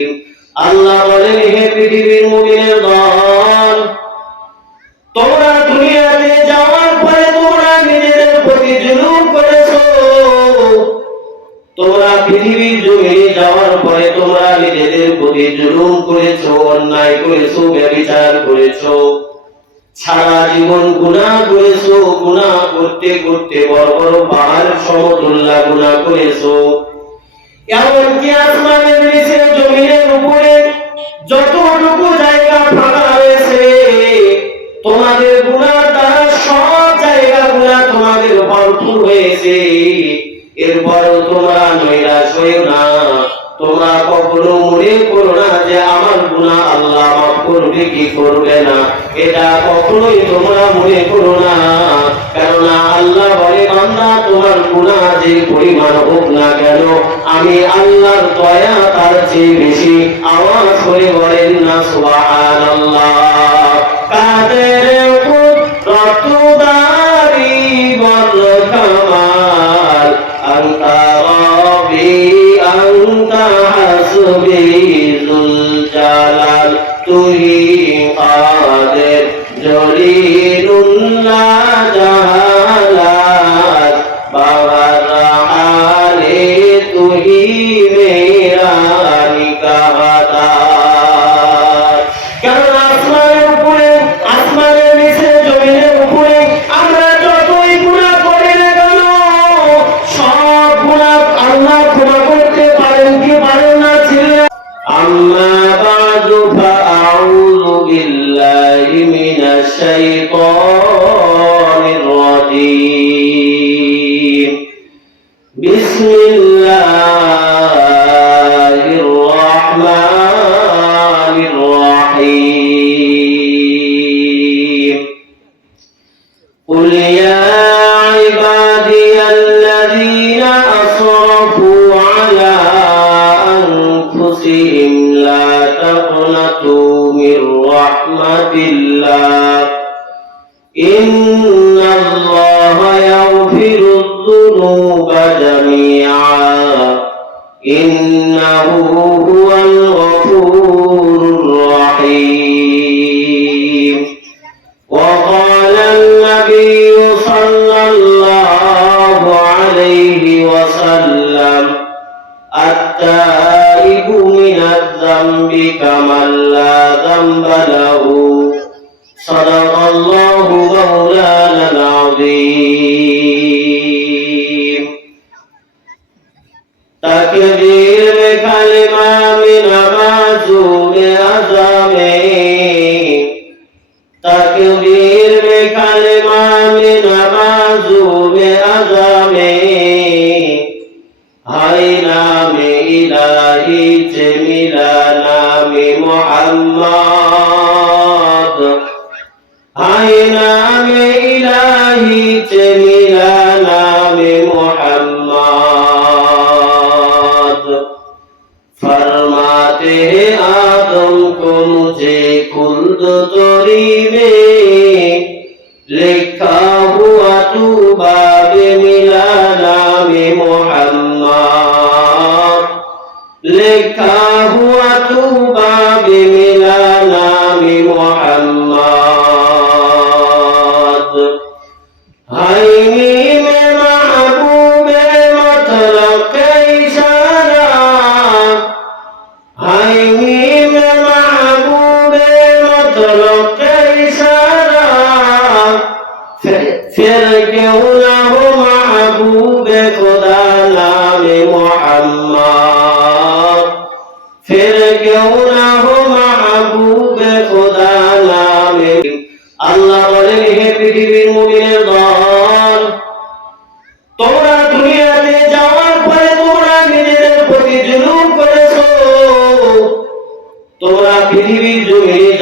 আল্লাহ বলেন, হে পৃথিবীর মুমিনের দল, তোমরা দুনিয়াতে যাওয়ার পরে তোমরা নিজেদের প্রতি জুলুম করেছ। তোমরা পৃথিবীর জমিনে যাওয়ার পরে তোমরা নিজেদের প্রতি জুলুম করেছ, অন্যায় করেছ ব্যভিচার করেছ। সারা জীবন গুনাহ করেছ, গুনাহ করতে করতে বড় বড় পাহাড় সমতুল্লা গুনাহ করেছ। এমনকি আসমানের নিচে, জমিনের উপরে যতটুকু জায়গা ফাঁকা রয়েছে, তোমাদের গুণার দ্বারা সব জায়গা গুলা তোমাদের ভরপুর হয়েছে। এরপরও তোমরা নৈরাশ হয়েও না। তোমরা কখনো মনে করো না যে আমার গুণা আল্লাহ মাফ করবে, কি করবে না? এটা কখনোই তোমরা মনে করো না। কেননা আল্লাহ বলে, বান্দা, তোমার গুণা যে পরিমাণ হোক না কেন, আমি আল্লাহর দয়া তার চেয়ে বেশি। আমার করে বলেন না, সুবহানাল্লাহ। الشيطان الرجيم. بسم الله الرحمن الرحيم. قل يا إنه هو الغفور الرحيم وقال النبي صلى الله عليه وسلم التائب من الذنب كمن لا ذنب له صدق الله مولانا العظيم محمد هاي نام إلهي جميلا نام محمد فرماتے آدم کو مجھے کل دو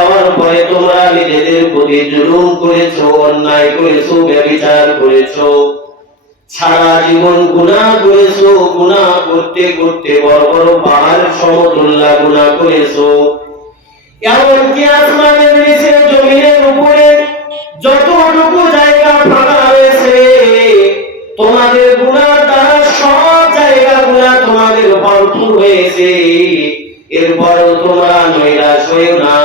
যাওয়ার পরে তোমরা নিজেদের প্রতি জুলুম করেছ, অন্যায় করেছ ব্যভিচার করেছ। সারা জীবন গুনাহ করেছ, গুনাহ করতে করতে বড় বড় পাহাড় সমতুল্লা গুনাহ করেছ। এমনকি আসমানের নিচে জমিনের উপরে যতটুকু জায়গা ফাঁকা রয়েছে, তোমাদের গুনার দ্বারা সব জায়গা গুলা তোমাদের ভরপুর হয়েছে। এরপরও তোমরা নৈরাশ হইও না।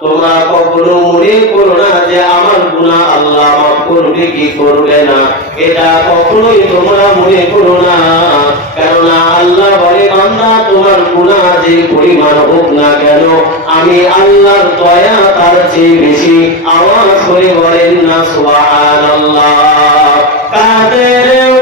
তোমরা কখনো মনে করো না যে আমার গুনাহ আল্লাহ মাফ করবে, কি করবে না? এটা কখনোই তোমরা মনে করো না। কেননা আল্লাহ বলে, বান্দা, তোমার গুনাহ যে পরিমাণ হোক না কেন, আমি আল্লাহর দয়া তার চেয়ে বেশি আওয়াজ করে বলেন না, সুবহানাল্লাহ। কাদের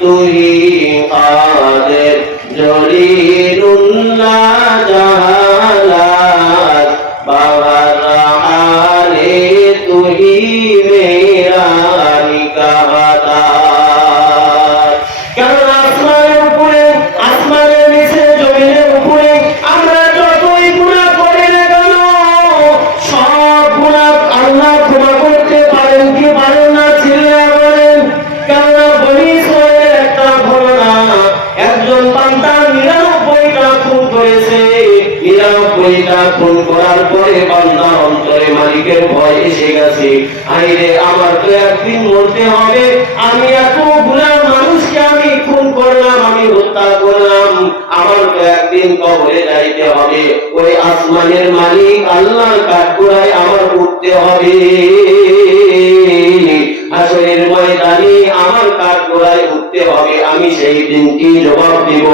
তুই কাদের করার বান্দার অন্তরে মালিকের ভয় এসে গেছে। আইরে, আমার তো একদিন মরতে হবে। আমি এত গুণা মানুষকে আমি খুন করলাম, আমি হত্যা করলাম। আমার তো একদিন কবরে যাইতে হবে। ওই আসমানের মালিক আল্লাহর কাঠগোড়ায় আমার উঠতে হবে। আসরের ময়দানে আমার কাঠগোড়ায় উঠতে হবে। আমি সেই দিন কি জবাব দিব।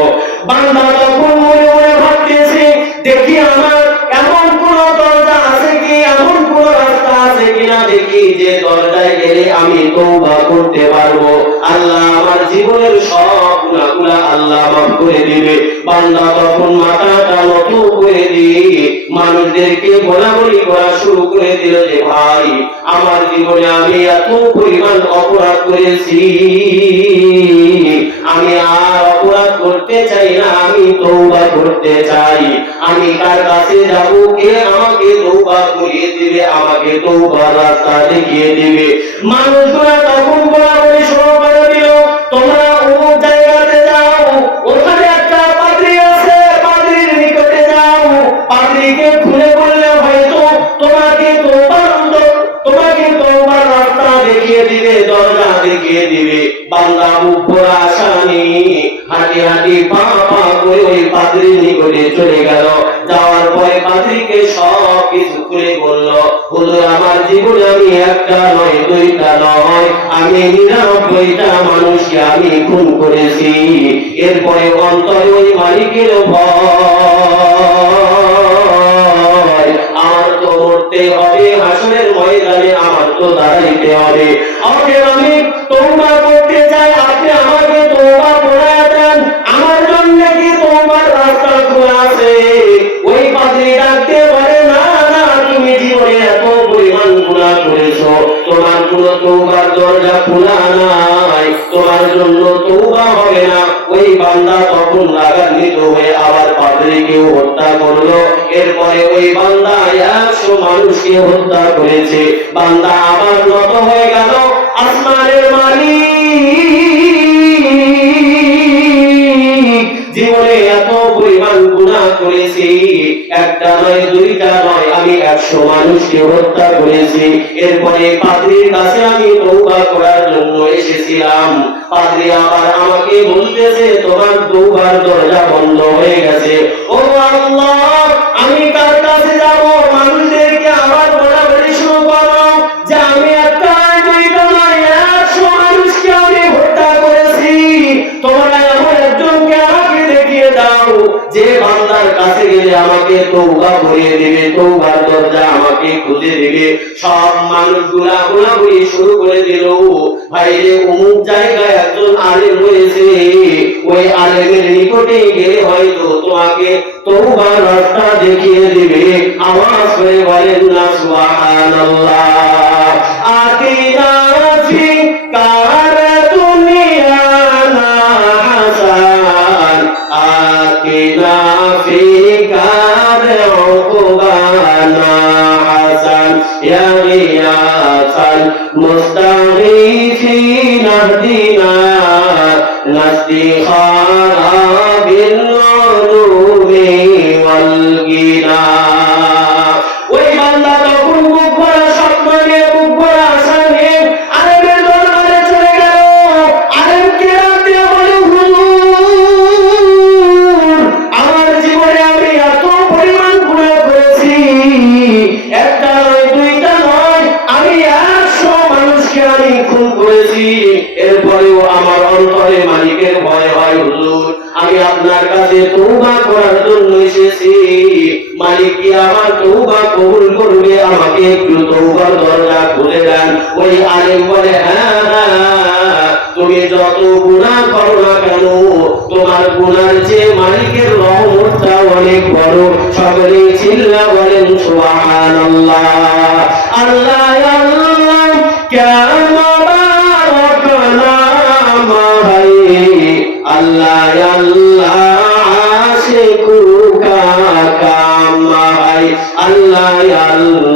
বান্দা তখন মনে মনে ভাবতেছে, দেখি আমার কিনা দেখি যে দরজায় গেলে আমি তৌবা করতে পারব। আল্লাহ আমার জীবনের সব গুণাগুলা আল্লাহ মাফ করে দিবে। বান্দা তখন মাথাটা নত করে দিয়ে মানুষদেরকে বলা বলি করা শুরু করে দিল যে, ভাই, আমার জীবনে আমি এত পরিমাণ অপরাধ করেছি। আমি আর অপরাধ করতে চাই না, আমি তৌবা করতে চাই। আমি কার কাছে যাব? কে আমাকে তৌবা করিয়ে দিবে? আমাকে তৌবার রাস্তা দেখিয়ে দিবে। মানুষগুলা তখন বলা বলে শুরু চলে গেল। যাওয়ার পরে পাদ্রীকে সব কিছু খুলে বলল, হুজুর, আমার জীবনে আমি একটা নয়, দুইটা নয়। আমি নিরানব্বইটা মানুষকে আমি খুন করেছি। এরপরে অন্তরে ওই মালিকের ভয়। আমার তো মরতে হবে হাসনের ময়দানে আমার তো দাঁড়াইতে হবে। আমাকে আমি তোমরা করতে চাই, আপনি আমাকে তোমরা তোমার কোনো তোমার দরজা খোলা নাই, তোমার জন্য তৌবা হবে না। ওই বান্দা তখন লাগান্বিত হয়ে আবার পাদ্রীকে হত্যা করল। এরপরে ওই বান্দা একশো মানুষকে হত্যা করেছে। বান্দা আবার নত হয়ে গেল, আসমানের মালিক, জীবনে এত একটা নয়, দুইটা নয়, আমি একশো মানুষকে হত্যা করেছি। এরপরে পাদ্রির কাছে আমি তৌবা করার জন্য এসেছিলাম। পাদ্রি আবার আমাকে বলতেছে, তোমার তৌবার দরজা বন্ধ হয়ে গেছে। ও আল্লাহ! যে বান্দার কাছে গেলে আমাকে তৌবা ভরিয়ে দিবে তৌবার দরজা আমাকে খুঁজে দিবে। সব মানুষগুলা গোলাগুলি শুরু করে দিল। ভাই রে অমুক জায়গায় একজন আলেম রয়েছে ওই আলেমের নিকটে গেলে হয়তো তোমাকে তৌবার রাস্তা দেখিয়ে দিবে। আওয়াজ করে বলেন না, সুবহানাল্লাহ। গিয়াসাল মুস্তাগীথিন আহদিনা নাস্তিখারা বিল আমাকে একটু তৌবার দরজা খুলে দেন। ওই আলেম বলে হ্যাঁ হ্যাঁ, তুমি যত গুনাহ করো না কেন তোমার গুনার যে মালিকের রহমতটা অনেক বড়। সকলে চিল্লা বলেন সুবহানাল্লাহ। আল্লাহ আল্লাহ নাম হাই আল্লাহ আল্লাহ আল্লাহ আল্লাহ